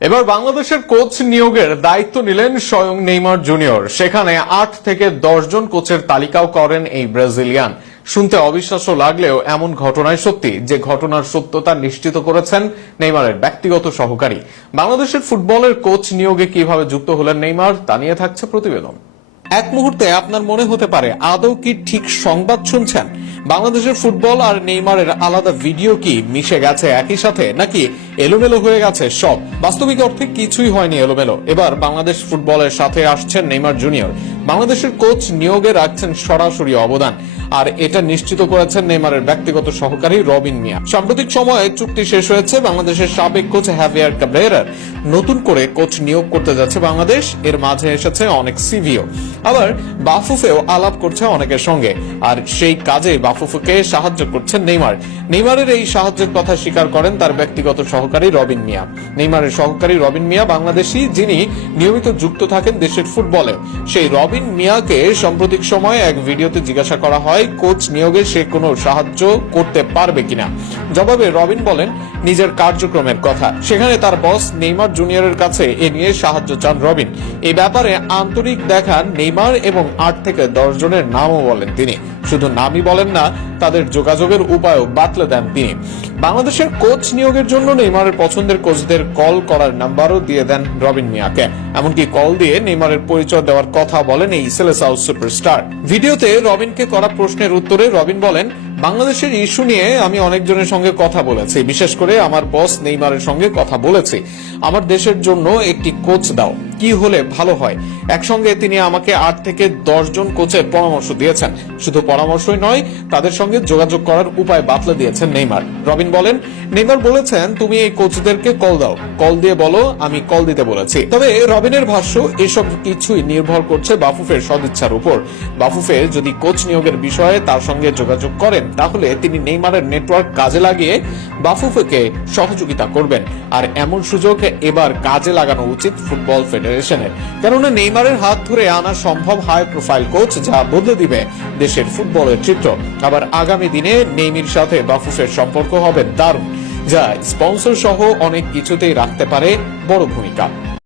এবার বাংলাদেশের কোচ নিয়োগের দায়িত্ব নিলেন স্বয়ং নেইমার জুনিয়র। সেখানে 8 থেকে 10 জন কোচের তালিকাও করেন এই ব্রাজিলিয়ান। শুনতে অবিশ্বাস্য লাগলেও এমন ঘটনায় সত্যি, যে ঘটনার সত্যতা নিশ্চিত করেছেন নেইমারের ব্যক্তিগত সহকারী। বাংলাদেশের ফুটবলের কোচ নিয়োগে কিভাবে যুক্ত হলেন নেইমার, তা নিয়ে থাকছে প্রতিবেদন। এক মুহূর্তে আপনার মনে হতে পারে, আদৌ কি ঠিক সংবাদ শুনছেন? বাংলাদেশের ফুটবল আর নেইমারের আলাদা ভিডিও কি মিশে গেছে একই সাথে, নাকি এলোমেলো হয়ে গেছে সব? বাস্তবিক অর্থে কিছুই হয়নি এলোমেলো। এবার বাংলাদেশ ফুটবলের সাথে আসছেন নেইমার জুনিয়র। বাংলাদেশের কোচ নিয়োগে রাখছেন সরাসরি অবদান, আর এটা নিশ্চিত করেছেন নেইমারের ব্যক্তিগত সহকারী রবিন মিয়া। সাম্প্রতিক সময়ে চুক্তি শেষ হয়েছে বাংলাদেশের সাবেক কোচ হাভিয়ার কাব্রেরার। নতুন করে কোচ নিয়োগ করতে যাচ্ছে বাংলাদেশ। এর মাঝে এসেছে অনেক সিভিও, আবার বাফুফেও আলাপ করছে অনেকের সঙ্গে, আর সেই কাজে বাফুফুকে সাহায্য করছেন নেইমার। নেইমারের এই সাহায্যের কথা স্বীকার করেন তার ব্যক্তিগত সহকারী রবিন মিয়া। নেইমারের সহকারী রবিন মিয়া বাংলাদেশী, যিনি নিয়মিত যুক্ত থাকেন দেশের ফুটবলে। সেই রবিন মিয়াকে সাম্প্রতিক সময়ে এক ভিডিওতে জিজ্ঞাসা করা হয় কোচ নিয়োগে সে কোনো সাহায্য করতে পারবে কিনা। জবাবে রবিন বলেন নিজের কার্যক্রমের কথা। সেখানে তার বস নেইমার জুনিয়রের কাছে এ নিয়ে সাহায্য চান রবিন। এই ব্যাপারে আন্তরিক দেখান নেইমার এবং 8 থেকে 10 জনের নামও বলেন তিনি। শুধু নামই বলেন না, তাদের যোগাযোগের উপায়ও বাতলে দেন তিনি। বাংলাদেশের কোচ নিয়োগের জন্য নেইমারের পছন্দের কোচদের কল করার নাম্বারও দিয়ে দেন রবিন মিয়াকে। এমনকি কল দিয়ে নেইমারের পরিচয় দেওয়ার কথা বলেন এই সেলেসাও সুপারস্টার। ভিডিওতে রবিনকে করা প্রশ্নের উত্তরে রবিন বলেন, বাংলাদেশের ইস্যু নিয়ে আমি অনেকজনের সঙ্গে কথা বলেছি, বিশেষ করে আমার বস নেইমারের সঙ্গে কথা বলেছি। আমার দেশের জন্য একটি কোচ দাও, কি হলে ভালো হয়। একসঙ্গে তিনি আমাকে 8 থেকে 10 জন কোচের পরামর্শ দিয়েছেন। শুধু পরামর্শই নয়, তাদের সঙ্গে যোগাযোগ করার উপায় বাতলে দিয়েছেন নেইমার। রবিন বলেন, নেইমার বলেছেন তুমি এই কোচদেরকে কল দাও, কল দিয়ে বলো আমি কল দিতে বলেছি। তবে রবিনের ভাষ্য, এসব কিছুই নির্ভর করছে বাফুফের সদিচ্ছার উপর। বাফুফে যদি কোচ নিয়োগের বিষয়ে তার সঙ্গে যোগাযোগ করেন, তাহলে তিনি নেইমারের নেটওয়ার্ক কাজে লাগিয়ে বাফুফেকে সহযোগিতা করবেন। আর এমন সুযোগ এবার কাজে লাগানো উচিত ফুটবল ফেডারেশনের, কেননা নেইমারের হাত ধরে আনা সম্ভব হাই প্রোফাইল কোচ, যা বদলে দিবে দেশের ফুটবলের চিত্র। আবার আগামী দিনে নেইমির সাথে বাফুফের সম্পর্ক হবে দারুণ, যা স্পন্সর সহ অনেক কিছুতেই রাখতে পারে বড় ভূমিকা।